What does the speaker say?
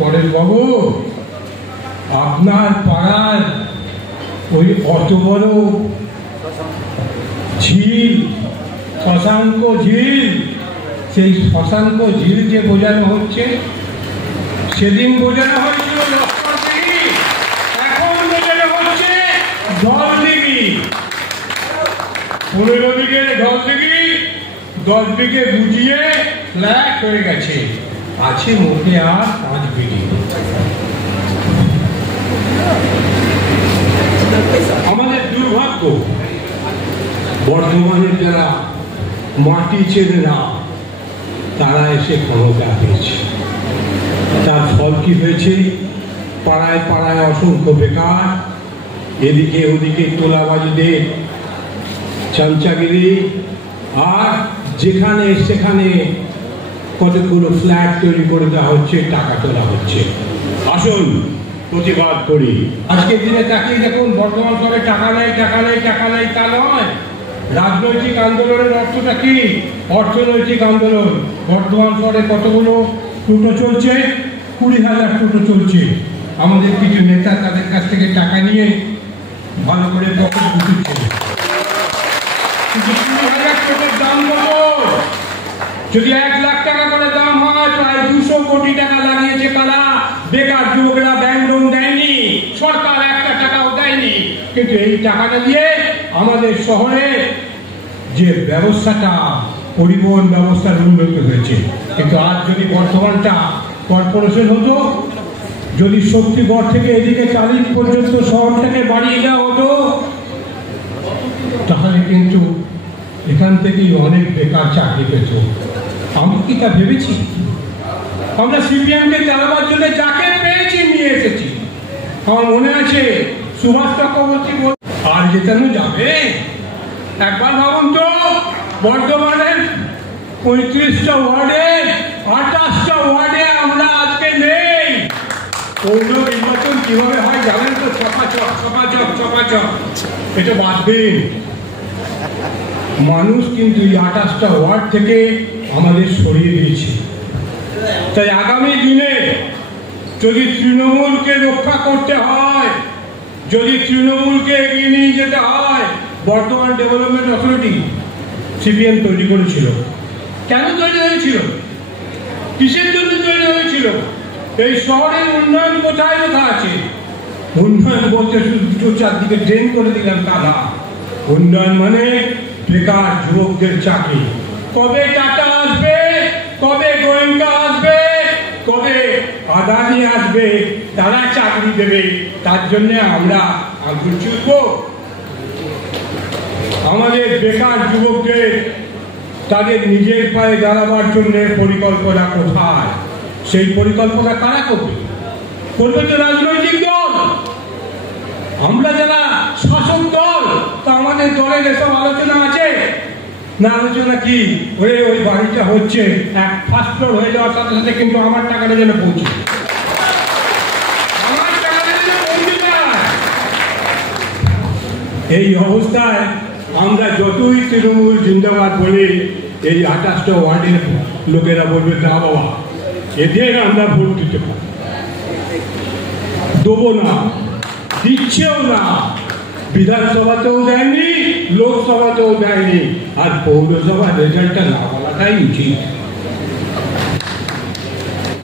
পরেশ বাবু, আপনার পাড়ার ওই অত বড় ঝিল, শশাঙ্ক ঝিল, সেই শশাঙ্ক ঝিল যে বোঝানো হচ্ছে, সেদিন বোঝানো হয়েছিল লক্ষ্মণদিঘি, এখন বোঝানো হচ্ছে ঢলদিঘি। 15 বিঘে ঢলদিঘি 10 বিঘে বুঝিয়ে ফ্ল্যাট হয়ে গেছে, আছে মোটে আর 5 বিঘে। আমাদের দুর্ভাগ্য, বর্ধমানের যারা মাটি চেনে না তারা এসে ক্ষমতা পেয়েছে। তার ফল কি হয়েছে? পাড়ায় পাড়ায় অসংখ্য বেকার, এদিকে ওদিকে তোলাবাজিদের চামচাগিরি, আর যেখানে সেখানে কতগুলো ফ্ল্যাট তৈরি করে দেওয়া হচ্ছে, টাকা তোলা হচ্ছে। আসুন প্রতিবাদ করি। আজকের দিনে তাকিয়ে দেখুন, বর্তমান শহরে টাকা নেই, টাকা নেই, টাকা নেই তা নয়। রাজনৈতিক আন্দোলনের অর্থটা কি? অর্থনৈতিক আন্দোলন। বর্তমান শহরে কতগুলো টোটো চলছে? 20,000 টোটো চলছে। আমাদের কিছু নেতা তাদের কাছ থেকে টাকা নিয়ে ভালো করে পকেট গুছুচ্ছে। কিন্তু 20,000 টোটোর দাম কত? যদি 1 লাখ টাকা করে দাম হয়, প্রায় 200 কোটি টাকা লাগিয়েছে কারা? বেকার যুবকরা। ব্যাংক লোন দেয়নি, সরকার একটা টাকাও দেয়নি। কিন্তু এই টাকাটা দিয়ে আমাদের শহরে যে ব্যবস্থাটা, পরিবহন ব্যবস্থার উন্নতি হয়েছে। কিন্তু আজ যদি বর্ধমানটা কর্পোরেশন হতো, যদি শক্তিগড় থেকে এদিকে কালিক পর্যন্ত শহরটাকে বাড়িয়ে দেওয়া হতো, তাহলে কিন্তু এখান থেকেই অনেক বেকার চাকরি পেত। আমরা কি তা ভেবেছি? আমরা সিপিএমকে চালাবার জন্য যাকে পেয়েছি নিয়ে এসেছি। আমার মনে আছে সুভাষ চক্রবর্তী আর জেতানো যাবে? একবার ভাবুন তো, বর্তমানের 35টা ওয়ার্ডে 28টা ওয়ার্ডে আমরা আজকে নেই। পৌর নির্বাচন কিভাবে হয় জানেন তো? চপাচপ চপাচপ চপাচপ। এটা বাদ দিন। মানুষ কিন্তু এই 28টা ওয়ার্ড থেকে আমাদের সরিয়ে দিয়েছে। তাই আগামী দিনে যদি তৃণমূলকে রক্ষা করতে হয়, যদি তৃণমূলকে এগিয়ে নিয়ে যেতে হয়, বর্তমান ডেভেলপমেন্ট অথরিটি সিপিএম তৈরি করেছিল। কেন তৈরি হয়েছিল? কিসের জন্য তৈরি হয়েছিল? এই শহরের উন্নয়ন কোথায় কোথা আছে? উন্নয়ন বলতে শুধু চারদিকে ড্রেন করে দিলাম তা না। উন্নয়ন মানে বেকার যুবকদের চাকরি। কবে টাটা আসবে, কবে গোয়েঙ্কা আসবে, কবে আদানি আসবে, তারা চাকরি দেবে, তার জন্য আমরা আগ্রহ চুলব? আমাদের বেকার যুবকদের তাদের নিজের পায়ে দাঁড়াবার জন্য পরিকল্পনা কোথায়? সেই পরিকল্পনা কারা করবে? করবে তো রাজনৈতিক দল। আমরা যারা শাসক দল, তা আমাদের দলের এসব আলোচনা আছে না? আলোচনা কি? ওই বাড়িটা হচ্ছে, এক ফার্স্ট ফ্লোর হয়ে যাওয়ার সাথে সাথে কিন্তু আমার টাকাটা যেন পৌঁছে, আমার টাকাটা যেন পৌঁছে যায়। এই অবস্থায় আমরা যতই তৃণমূল জিন্দাবাদ বলি, এই 28টা ওয়ার্ডের লোকেরা বলবে না বাবা, এদের আমরা ভোট দিতে পারি, দেবো না, দিচ্ছেও না। বিধানসভাতেও দেয়নি, লোকসভাতেও দেয়নি, আর পৌরসভার রেজাল্টটা না বলাটাই উচিত।